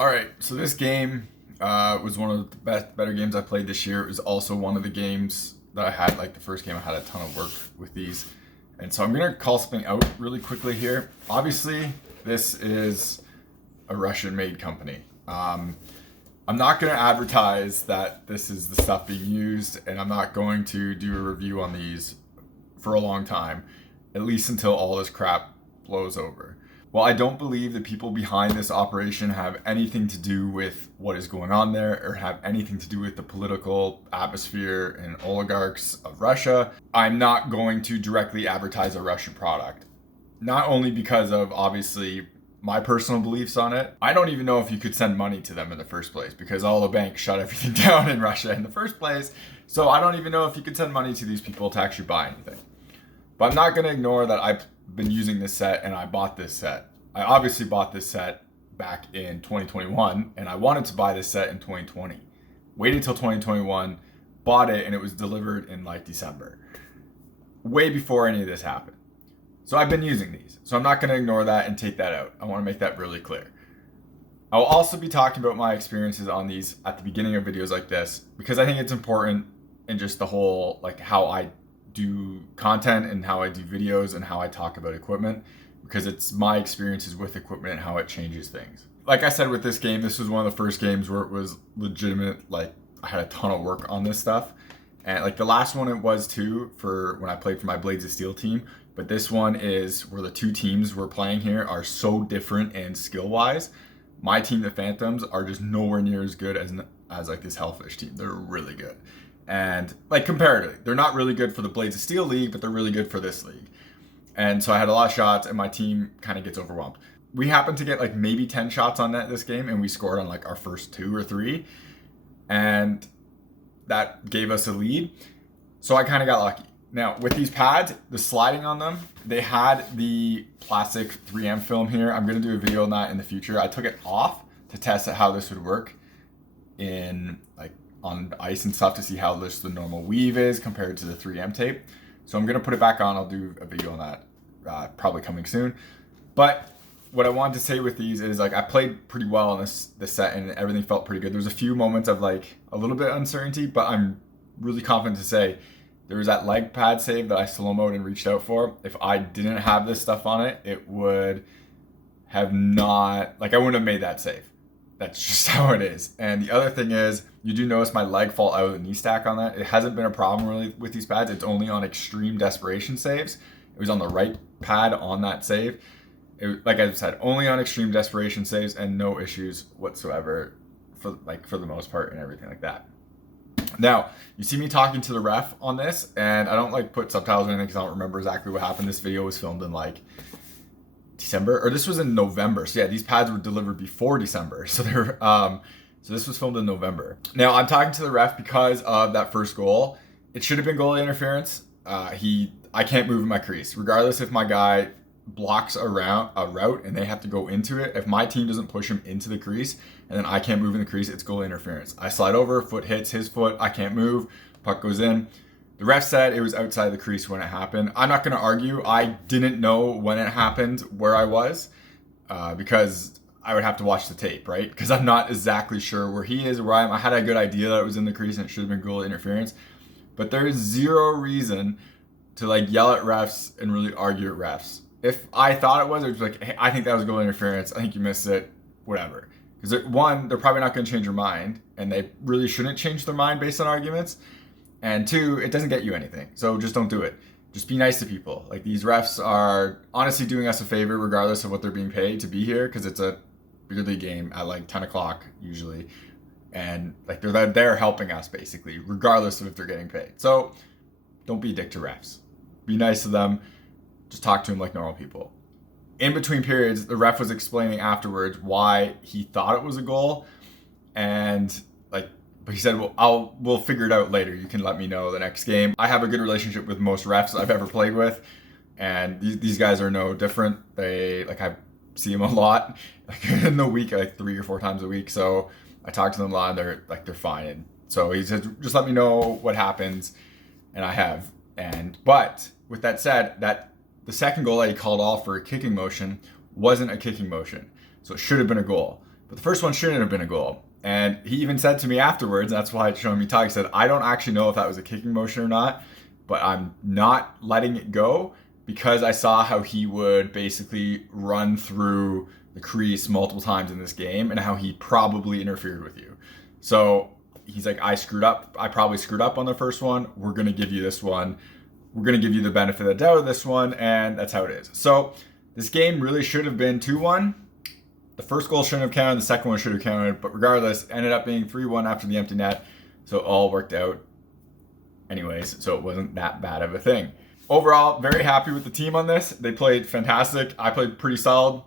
All right, so this game was one of the better games I played this year. It was also one of the games that I had, like the first game, I had a ton of work with these. And so I'm gonna call something out really quickly here. Obviously, this is a Russian-made company. I'm not gonna advertise that this is the stuff being used, and I'm not going to do a review on these for a long time, at least until all this crap blows over. While I don't believe the people behind this operation have anything to do with what is going on there or have anything to do with the political atmosphere and oligarchs of Russia, I'm not going to directly advertise a Russian product. Not only because of, obviously, my personal beliefs on it. I don't even know if you could send money to them in the first place because all the banks shut everything down in Russia in the first place. So I don't even know if you could send money to these people to actually buy anything. But I'm not going to ignore that I've been using this set and I bought this set. I obviously bought this set back in 2021 and I wanted to buy this set in 2020. Waited till 2021, bought it, and it was delivered in like December. Way before any of this happened. So I've been using these. So I'm not going to ignore that and take that out. I want to make that really clear. I will also be talking about my experiences on these at the beginning of videos like this because I think it's important in just the whole, like how I do content and how I do videos and how I talk about equipment, because it's my experiences with equipment and how it changes things. Like I said with this game, this was one of the first games where it was legitimate, like I had a ton of work on this stuff. And like the last one it was too, for when I played for my Blades of Steel team, but this one is where the two teams we're playing here are so different and skill-wise. My team, the Phantoms, are just nowhere near as good as like this Hellfish team. They're really good. And like comparatively, they're not really good for the Blades of Steel league, but they're really good for this league. And so I had a lot of shots and my team kind of gets overwhelmed. We happened to get like maybe 10 shots on net this game and we scored on like our first 2 or 3. And that gave us a lead. So I kind of got lucky. Now with these pads, the sliding on them, they had the plastic 3M film here. I'm going to do a video on that in the future. I took it off to test how this would work in like on ice and stuff to see how the normal weave is compared to the 3M tape. So I'm going to put it back on. I'll do a video on that probably coming soon. But what I wanted to say with these is like I played pretty well on this set and everything felt pretty good. There was a few moments of like a little bit of uncertainty, but I'm really confident to say there was that leg pad save that I slow-moed and reached out for. If I didn't have this stuff on it, it would have not, like I wouldn't have made that save. That's just how it is. And the other thing is, you do notice my leg fall out of the knee stack on that. It hasn't been a problem really with these pads. It's only on extreme desperation saves. It was on the right pad on that save. Like I said, only on extreme desperation saves and no issues whatsoever for the most part and everything like that. Now, you see me talking to the ref on this, and I don't like put subtitles or anything because I don't remember exactly what happened. This video was filmed in like December, or this was in November. So yeah, these pads were delivered before December. So they're so this was filmed in November. Now I'm talking to the ref because of that first goal. It should have been goalie interference. I can't move in my crease, regardless if my guy blocks around a route and they have to go into it. If my team doesn't push him into the crease and then I can't move in the crease, it's goalie interference. I slide over, foot hits his foot, I can't move, puck goes in. The ref said it was outside the crease when it happened. I'm not going to argue. I didn't know when it happened where I was because I would have to watch the tape, right? Because I'm not exactly sure where he is or where I am. I had a good idea that it was in the crease and it should have been goal interference. But there is zero reason to like yell at refs and really argue at refs. If I thought it was like, hey, I think that was goal interference. I think you missed it, whatever. Because one, they're probably not going to change their mind. And they really shouldn't change their mind based on arguments. And 2, it doesn't get you anything. So just don't do it. Just be nice to people. Like these refs are honestly doing us a favor regardless of what they're being paid to be here because it's a bigger league game at like 10 o'clock usually. And like they're helping us basically regardless of if they're getting paid. So don't be a dick to refs. Be nice to them. Just talk to them like normal people. In between periods, the ref was explaining afterwards why he thought it was a goal. And but he said, well, we'll figure it out later. You can let me know the next game. I have a good relationship with most refs I've ever played with. And these guys are no different. They, like, I see them a lot, like in the week, like 3 or 4 times a week. So I talk to them a lot and they're fine. And so he said, just let me know what happens. And I have. But with that said, the second goal that he called off for a kicking motion wasn't a kicking motion. So it should have been a goal. but the first one shouldn't have been a goal. And he even said to me afterwards, that's why it's showing me talk, he said, I don't actually know if that was a kicking motion or not, but I'm not letting it go because I saw how he would basically run through the crease multiple times in this game and how he probably interfered with you. So he's like, I screwed up. I probably screwed up on the first one. We're going to give you this one. We're going to give you the benefit of the doubt of this one. And that's how it is. So this game really should have been 2-1. The first goal shouldn't have counted. The second one should have counted. But regardless, ended up being 3-1 after the empty net. So it all worked out anyways. So it wasn't that bad of a thing. Overall, very happy with the team on this. They played fantastic. I played pretty solid.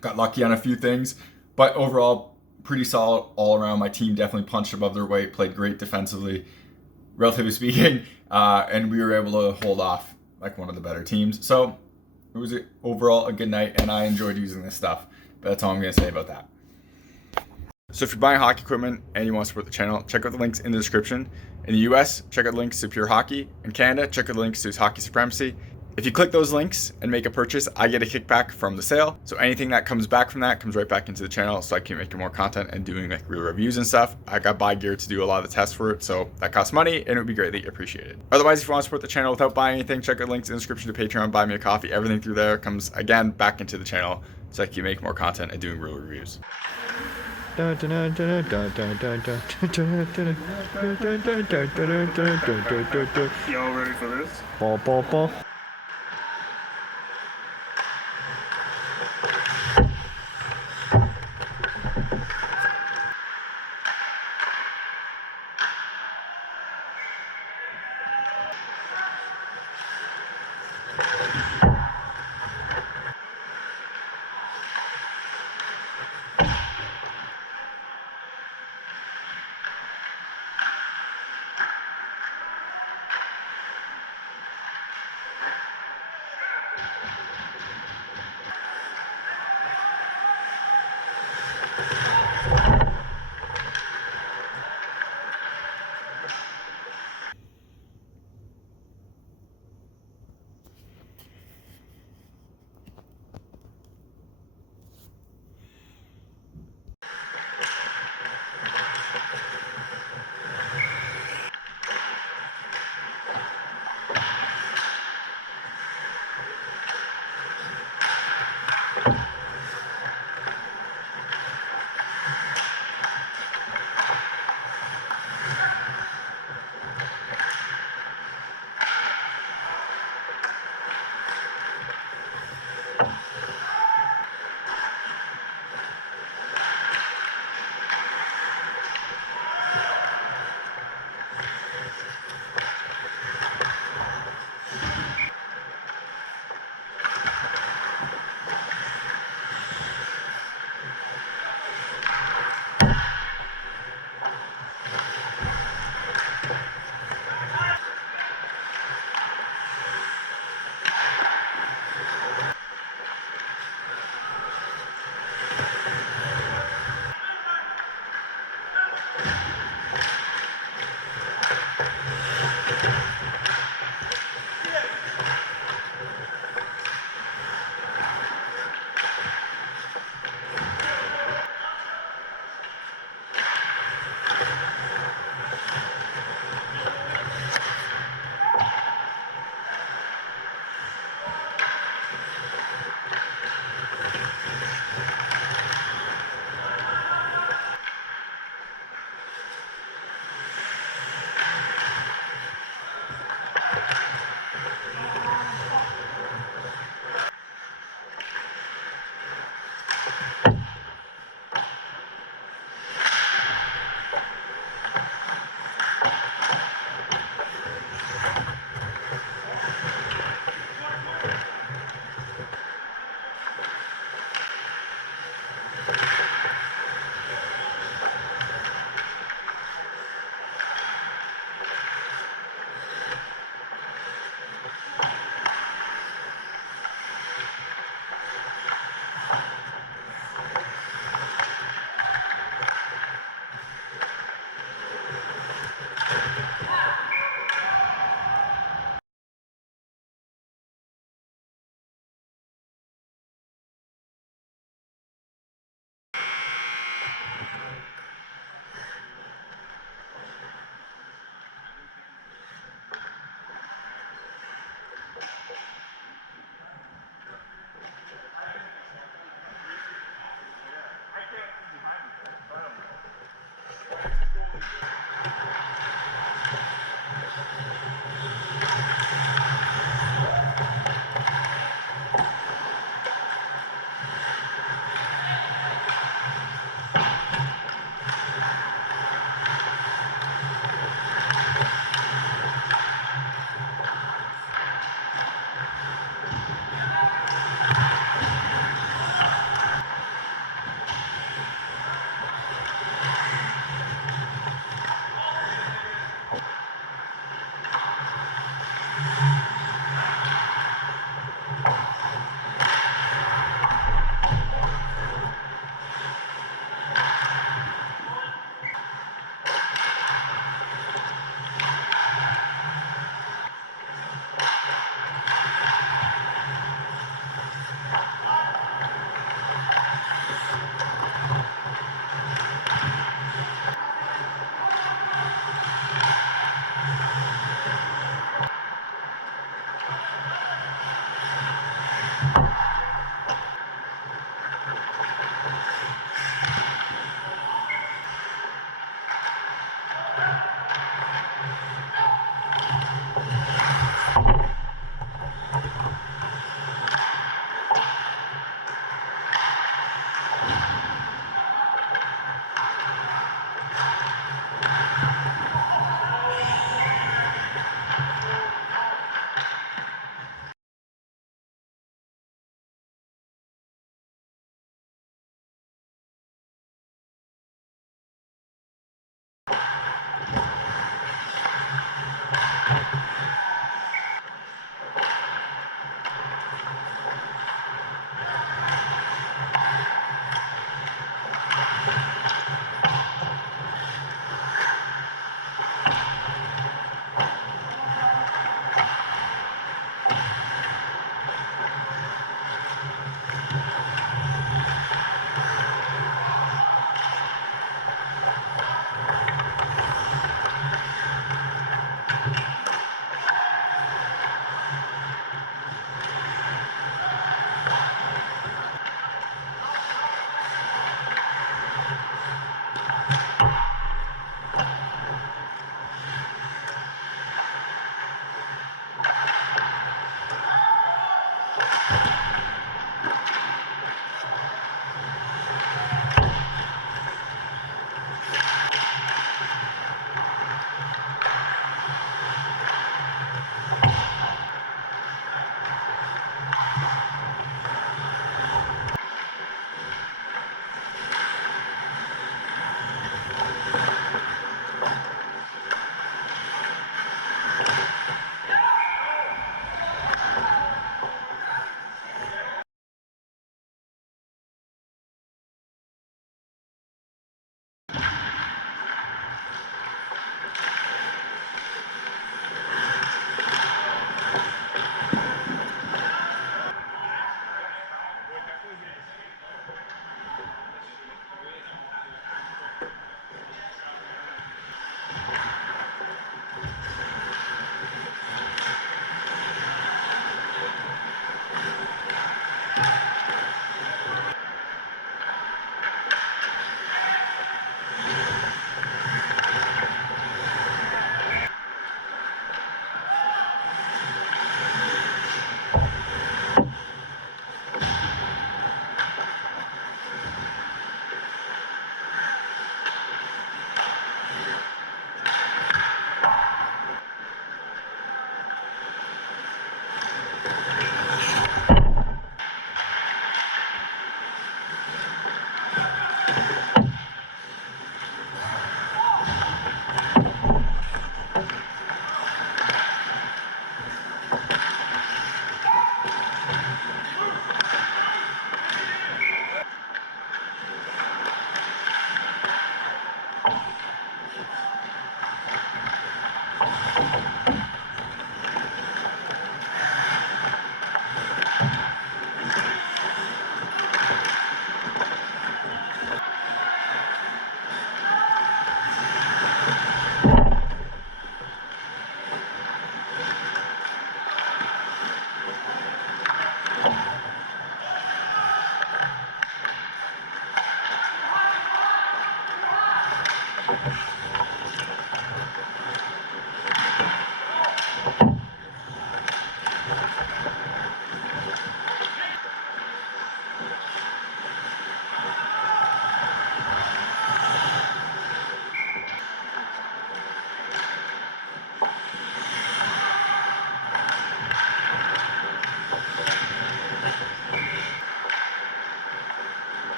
Got lucky on a few things. But overall, pretty solid all around. My team definitely punched above their weight. Played great defensively, relatively speaking. And we were able to hold off like one of the better teams. So it was overall a good night. And I enjoyed using this stuff. But that's all I'm going to say about that. So if you're buying hockey equipment and you want to support the channel, check out the links in the description. In the US, check out the links to Pure Hockey. In Canada, check out the links to Hockey Supremacy. If you click those links and make a purchase, I get a kickback from the sale. So anything that comes back from that comes right back into the channel so I can make more content and doing like real reviews and stuff. I got buy gear to do a lot of the tests for it, so that costs money and it would be greatly appreciated. Otherwise, if you want to support the channel without buying anything, check out links in the description to Patreon, buy me a coffee. Everything through there comes again back into the channel so I can make more content and doing real reviews. Y'all ready for this?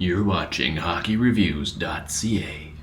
You're watching HockeyReviews.ca.